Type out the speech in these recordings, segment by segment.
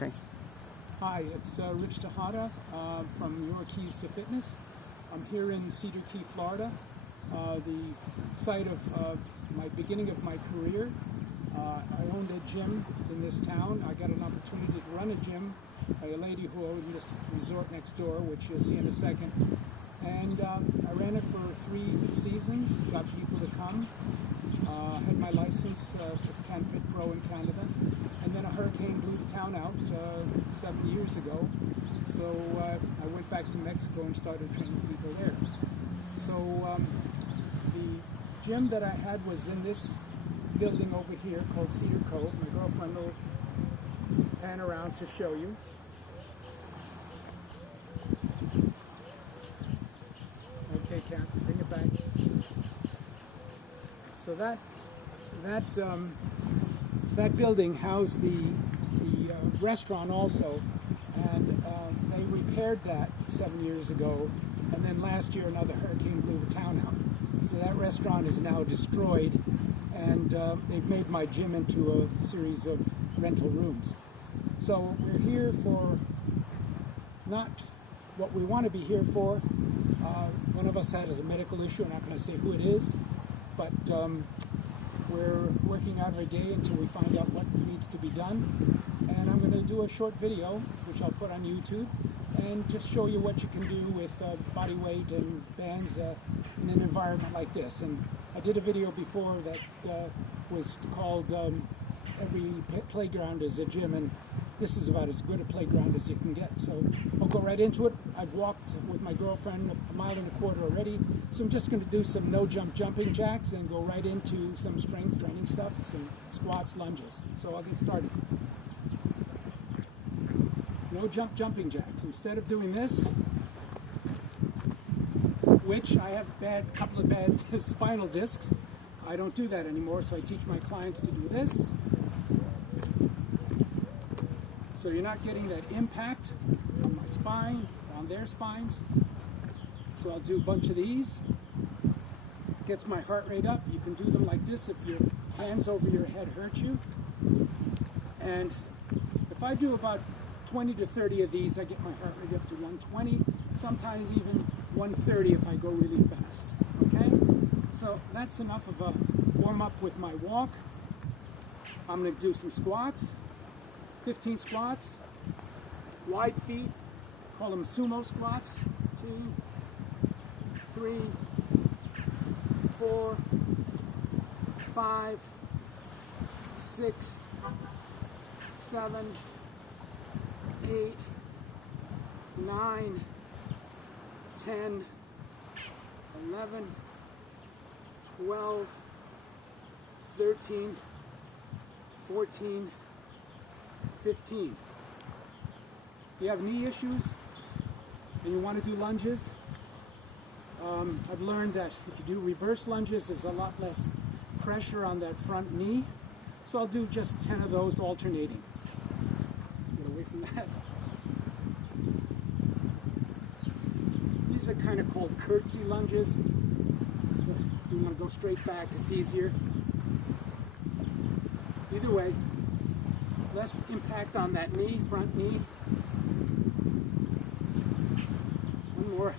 Okay. Hi, it's Rich Tejada from Your Keys to Fitness. I'm here in Cedar Key, Florida, the site of my beginning of my career. I owned a gym in this town. I got an opportunity to run a gym by a lady who owned this resort next door, which you'll see in a second. And I ran it for 3 seasons, got people to come. Had my license with CanFit Pro in Canada. And then a hurricane blew the town out 7 years ago. So I went back to Mexico and started training people there. So the gym that I had was in this building over here called Cedar Cove. My girlfriend will pan around to show you. Okay, Kat, bring it back. So that building housed the restaurant also, and they repaired that 7 years ago, and then last year another hurricane blew the town out. So that restaurant is now destroyed, and they've made my gym into a series of rental rooms. So we're here for not what we want to be here for. One of us has a medical issue. I'm not going to say who it is, but we're working out every day until we find out what needs to be done. And I'm going to do a short video, which I'll put on YouTube, and just show you what you can do with body weight and bands in an environment like this. And I did a video before that was called Every Playground is a Gym, and this is about as good a playground as you can get. So I'll go right into it. I've walked with my girlfriend 1.25 miles already, so I'm just going to do some no-jump jumping jacks and go right into some strength training stuff, some squats, lunges. So I'll get started. No-jump jumping jacks. Instead of doing this, which I have a couple of bad spinal discs, I don't do that anymore, so I teach my clients to do this. So you're not getting that impact on my spine, on their spines. So I'll do a bunch of these. Gets my heart rate up. You can do them like this if your hands over your head hurt you. And if I do about 20 to 30 of these, I get my heart rate up to 120, sometimes even 130 if I go really fast. Okay? So that's enough of a warm up with my walk. I'm going to do some squats. 15 squats, wide feet, call them sumo squats. 2, 3, 4, 5, 6, 7, 8, 9, 10, 11, 12, 13, 14, 15. If you have knee issues and you want to do lunges, I've learned that if you do reverse lunges, there's a lot less pressure on that front knee. So I'll do just 10 of those alternating. Get away from that. These are kind of called curtsy lunges. So you want to go straight back, it's easier. Either way, less impact on that knee, front knee. One more.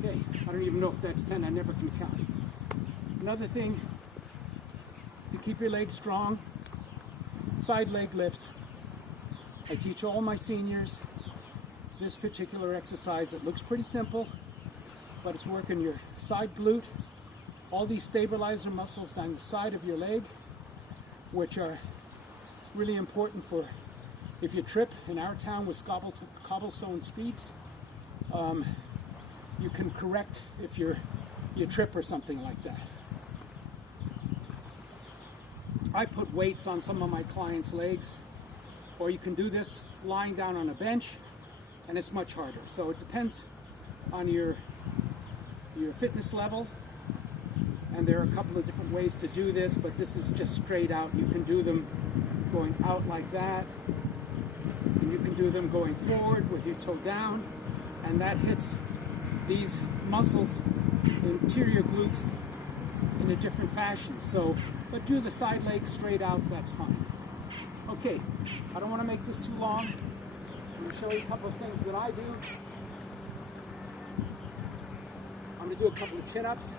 Okay, I don't even know if that's 10, I never can count. Another thing to keep your legs strong, side leg lifts. I teach all my seniors this particular exercise. It looks pretty simple, but it's working your side glute, all these stabilizer muscles down the side of your leg, which are really important for if you trip. In our town with cobblestone streets, you can correct if you trip or something like that. I put weights on some of my clients' legs, or you can do this lying down on a bench, and it's much harder. So it depends on your fitness level, and there are a couple of different ways to do this, but this is just straight out. You can do them going out like that, and you can do them going forward with your toe down, and that hits these muscles, the interior glute, in a different fashion. So, but do the side leg straight out, that's fine. Okay, I don't want to make this too long. I'm going to show you a couple of things that I do. I'm going to do a couple of chin-ups,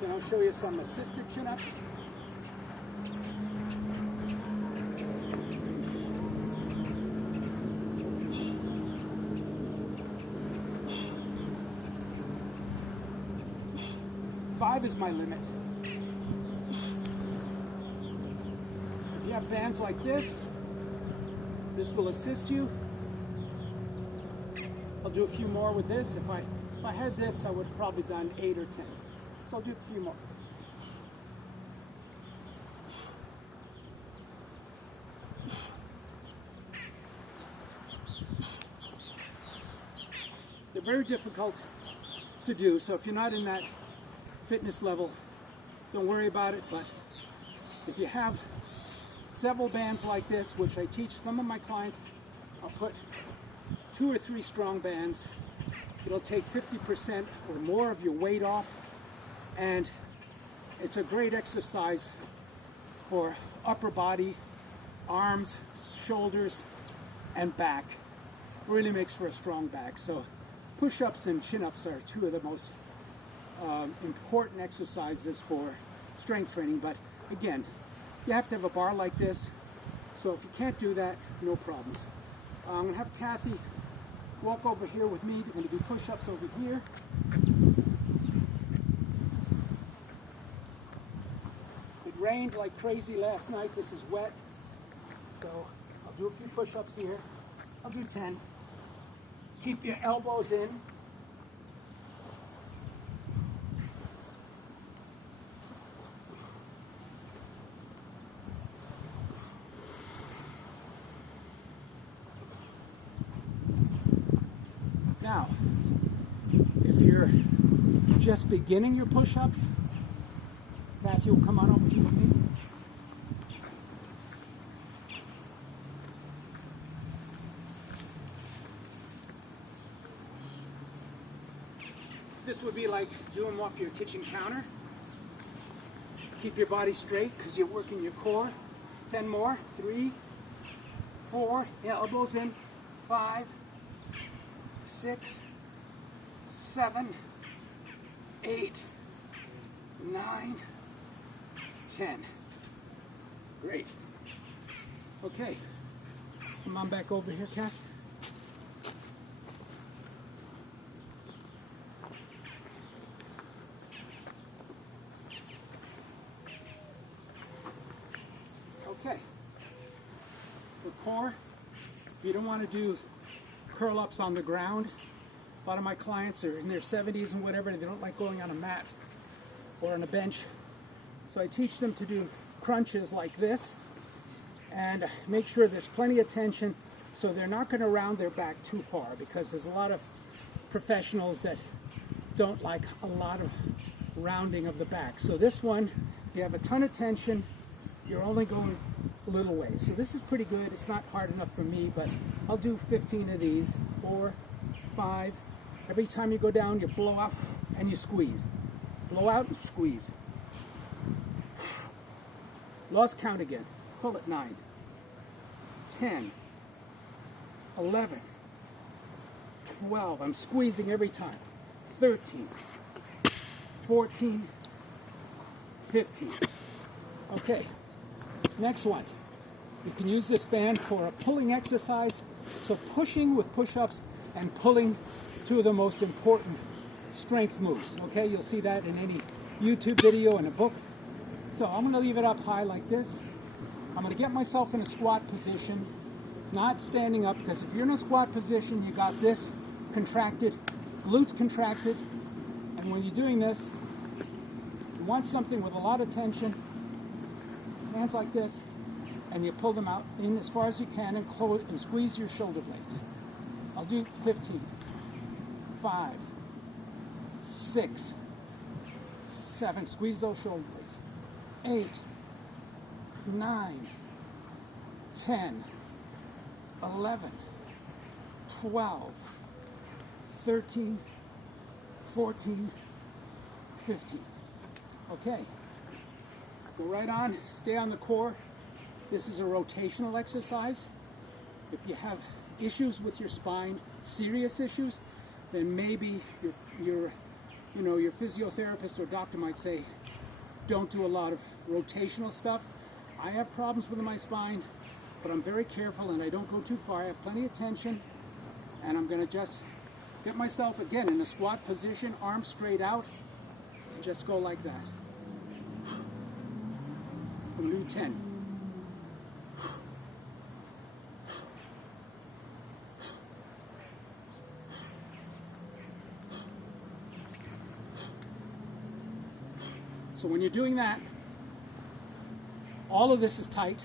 then I'll show you some assisted chin-ups. Five is my limit. If you have bands like this will assist you. I'll do a few more with this. If I had this, I would have probably done 8 or 10. So I'll do a few more. They're very difficult to do, so if you're not in that fitness level, don't worry about it. But if you have several bands like this, which I teach some of my clients, I'll put 2 or 3 strong bands. It'll take 50% or more of your weight off, and it's a great exercise for upper body, arms, shoulders, and back. It really makes for a strong back. So push-ups and chin-ups are 2 of the most important exercises for strength training. But again, you have to have a bar like this. So if you can't do that, no problems. I'm going to have Kathy walk over here with me. We're going to do push-ups over here. It rained like crazy last night. This is wet. So I'll do a few push-ups here. I'll do 10. Keep your elbows in. Now, if you're just beginning your push-ups, Matthew will come on over here with me. This would be like doing them off your kitchen counter. Keep your body straight because you're working your core. 10 more. 3, 4, elbows in. 5, 6, 7, 8, 9, 10. Great. Okay. Come on back over here, Kat. Okay. For core, if you don't want to do curl-ups on the ground, a lot of my clients are in their 70s and whatever, they don't like going on a mat or on a bench. So I teach them to do crunches like this and make sure there's plenty of tension so they're not going to round their back too far, because there's a lot of professionals that don't like a lot of rounding of the back. So this one, if you have a ton of tension, you're only going a little way. So this is pretty good. It's not hard enough for me, but I'll do 15 of these. 4, 5. Every time you go down, you blow out and you squeeze. Blow out and squeeze. Lost count again. Pull it. 9, 10, 11, 12. I'm squeezing every time. 13, 14, 15. Okay. Next one. You can use this band for a pulling exercise. So pushing with push-ups and pulling, 2 of the most important strength moves. Okay, you'll see that in any YouTube video and a book. So I'm going to leave it up high like this. I'm going to get myself in a squat position, not standing up, because if you're in a squat position, you got this contracted, glutes contracted, and when you're doing this, you want something with a lot of tension. Hands like this, and you pull them out in as far as you can and close and squeeze your shoulder blades. I'll do 15. 5, 6, 7. Squeeze those shoulder blades. 8, 9, 10, 11, 12, 13, 14, 15. Okay. Go right on, stay on the core. This is a rotational exercise. If you have issues with your spine, serious issues, then maybe your physiotherapist or doctor might say, don't do a lot of rotational stuff. I have problems with my spine, but I'm very careful and I don't go too far. I have plenty of tension, and I'm going to just get myself again in a squat position, arms straight out, and just go like that. I'm going to do 10. So when you're doing that, all of this is tight,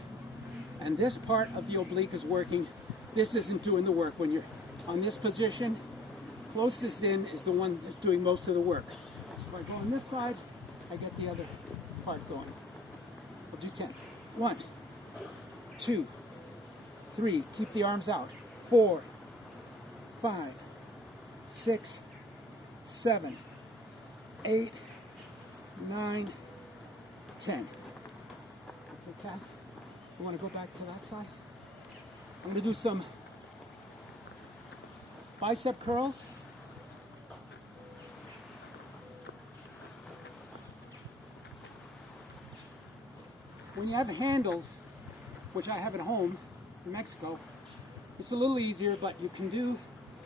and this part of the oblique is working. This isn't doing the work. When you're on this position, closest in is the one that's doing most of the work. So if I go on this side, I get the other part going. I'll do 10. 1, 2, 3. Keep the arms out. 4, 5, 6, 7, 8, 9, 10. Okay, you want to go back to that side? I'm going to do some bicep curls. When you have handles, which I have at home in Mexico, it's a little easier, but you can do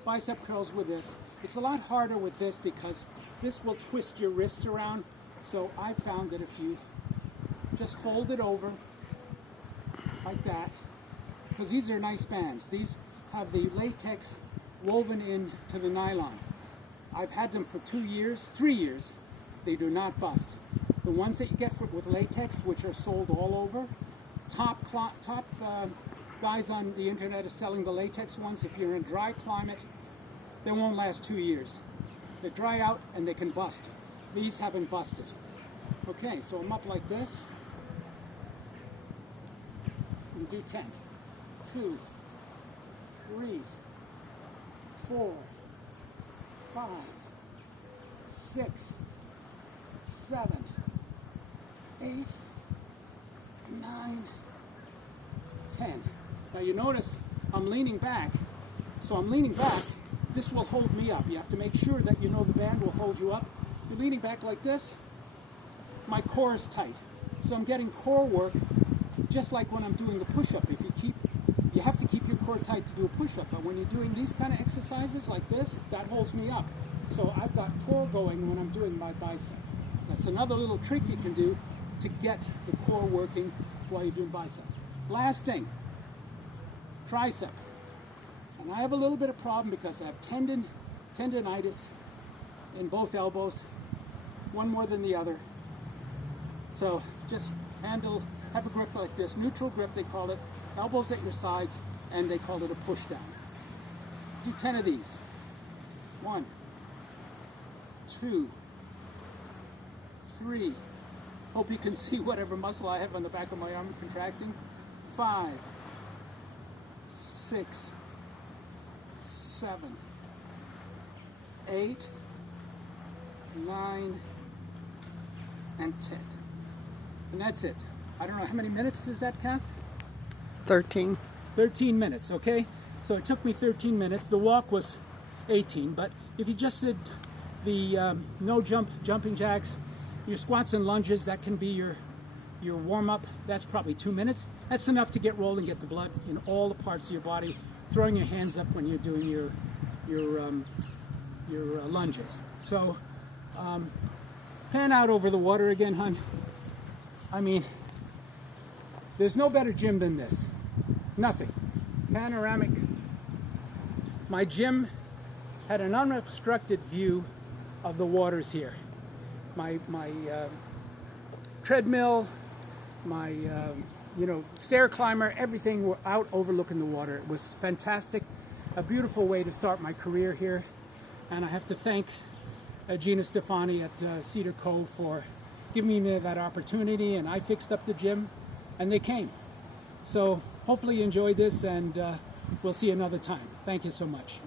bicep curls with this. It's a lot harder with this because this will twist your wrists around. So I found that if you just fold it over like that, because these are nice bands. These have the latex woven into the nylon. I've had them for 2 years, 3 years. They do not bust. The ones that you get with latex, which are sold all over, top guys on the internet are selling the latex ones. If you're in a dry climate, they won't last 2 years. They dry out and they can bust. These haven't busted. Okay, so I'm up like this. And do 10. 2, 3, 4, 5, 6, 7, 8, 9, 10. Now you notice I'm leaning back. So I'm leaning back. This will hold me up. You have to make sure that you know the band will hold you up. You're leaning back like this. My core is tight. So I'm getting core work just like when I'm doing a push-up. You have to keep your core tight to do a push-up. But when you're doing these kind of exercises like this, that holds me up. So I've got core going when I'm doing my bicep. That's another little trick you can do to get the core working while you're doing bicep. Last thing, tricep. And I have a little bit of problem because I have tendonitis in both elbows, one more than the other. So just have a grip like this, neutral grip they call it, elbows at your sides, and they call it a push down. Do 10 of these. 1, 2, 3. Hope you can see whatever muscle I have on the back of my arm contracting. 5, 6, 7, 8, 9, and 10. And that's it. I don't know, how many minutes is that, Kath? 13. 13 minutes, okay? So it took me 13 minutes. The walk was 18, but if you just did the jumping jacks, your squats and lunges, that can be your warm-up. That's probably 2 minutes. That's enough to get rolling, get the blood in all the parts of your body, throwing your hands up when you're doing your lunges. So pan out over the water again, hon. I mean, there's no better gym than this. Nothing. Panoramic. My gym had an unobstructed view of the waters here. My treadmill, my stair climber, everything were out overlooking the water. It was fantastic. A beautiful way to start my career here. And I have to thank Gina Stefani at Cedar Cove for giving me that opportunity, and I fixed up the gym, and they came. So hopefully you enjoyed this, and we'll see you another time. Thank you so much.